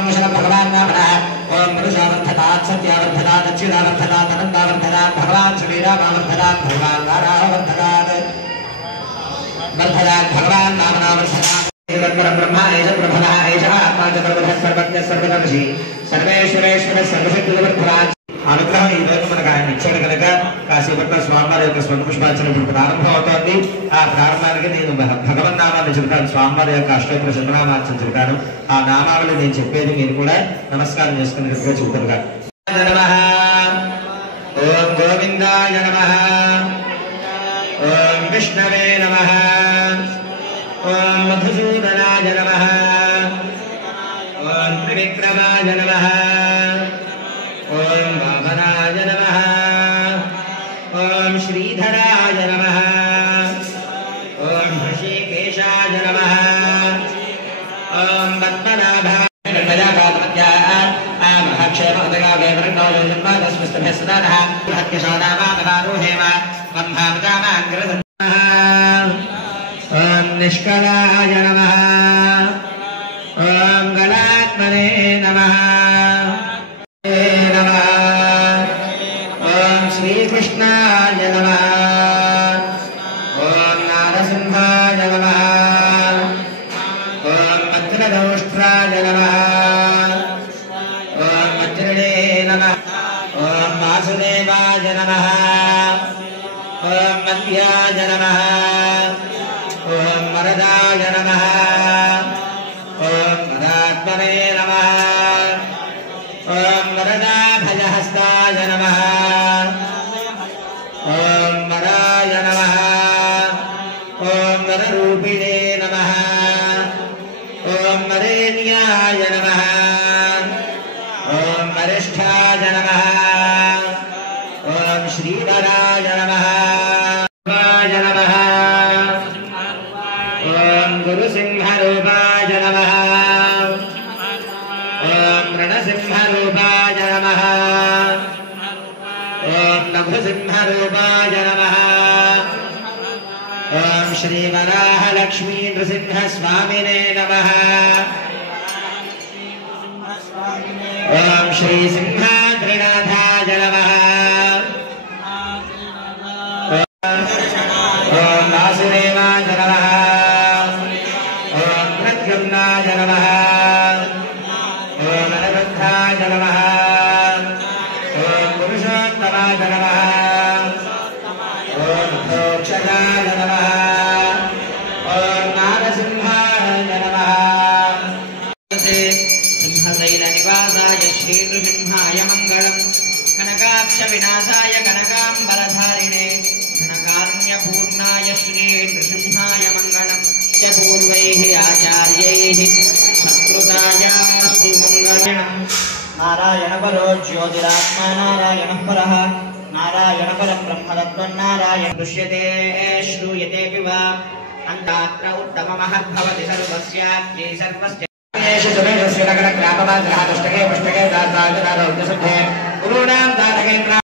ओम कृष्ण भगवान नमः ओम मनुष्यावर्धनात् सत्यावर्धनात् अच्युतावर्धनात् अनन्तावर्धनात् भगवान श्रीरामावर्धनात् भगवान नारायणवर्धनात् वर्धनात् भगवान नामनावर्धनात् ब्रह्मा एष प्रभवः एषः आत्मा च सर्वतः सर्वज्ञ सर्वदर्शी सर्वेश्वरेश्वर सर्वशक्तिवर्धनात् అనుగ్రహం ఈ రోజు మనకు ఆయన ఇచ్చాడు కనుక కాసేపట్లో స్వామివారి యొక్క స్వర్ణ పుష్పార్చన ఇప్పుడు ప్రారంభం అవుతోంది. ఆ ప్రారంభానికి నేను భగవన్నామాన్ని చెబుతాను, స్వామివారి యొక్క అష్టోత్తర శతనామార్చన చెబుతాను. ఆ నామావళి నేను చెప్పేది మీరు కూడా నమస్కారం చేసుకున్నట్టుగా చెబుతారుగా. నమః ఓం గోవిందాయ నమః ఓం విష్ణవే నమః ఓం మధుసూదనాయ నమః ఓం త్రివిక్రమాయ నమః ओम वामनाय नमः ओम श्रीधराय नमः ओम ऋषिकेशाय नमः ओम पद्मनाभाय ओम निष्कलाय नमः ओम गणात्मने नमः कृष्णाय नमः ओम नारसिंहाय नमः ओम वज्रदौष्ट्राय नमः ओम वज्रणे नमः ओम वासुदेवाय नमः ओम मध्याय नमः ओम वरदाय नमः ओम वरात्मने नमः ओम वरदाभयहस्ताय नमः ओम वराय नमः ओम वररूपिणे नमः ओम वरेण्याय नमः ओम वरिष्ठाय नमः ओम श्रीधराय नमः नमः ओम गुरुसिंहरूपाय नमः ओम रणसिंहरूपाय नमः ओम नभुसिंहरूपाय नमः ओम श्रीवराह लक्ष्मी नृसिंह स्वामिने नमः ओम श्री सिंहाद्रिनाथाय नमः ओम वासुदेवाय नमः ओम प्रद्युम्नाय नमः ओम अनिरुद्धाय नमः ओम पुरुषोत्तमाय नमः ओम मोक्षदाय नमः ओम नारसिंहाय नमः सिंहशैलनिवासाय श्रीनृसिंहाय मङ्गलम् कनकाक्ष विनाशाय कनकाम्बरधारिणे कनकान्यपूर्णाय श्रीनृसिंहाय मङ्गलम् च पूर्वैः आचार्यैः सत्कृतायास्तु मङ्गलम् नारायण परो ज्योतिरात्मा नारायण परः नारायण परं ब्रह्मतत्त्वन्नारायण दृश्यते श्रूयतेऽपि वा अन्तात्र उत्तममहद्भवति सर्वस्याप्यै सर्वस्य सुमेधस्य नगरग्राममात्रः पुस्तके दाताय गुरूणां दातकेन्द्र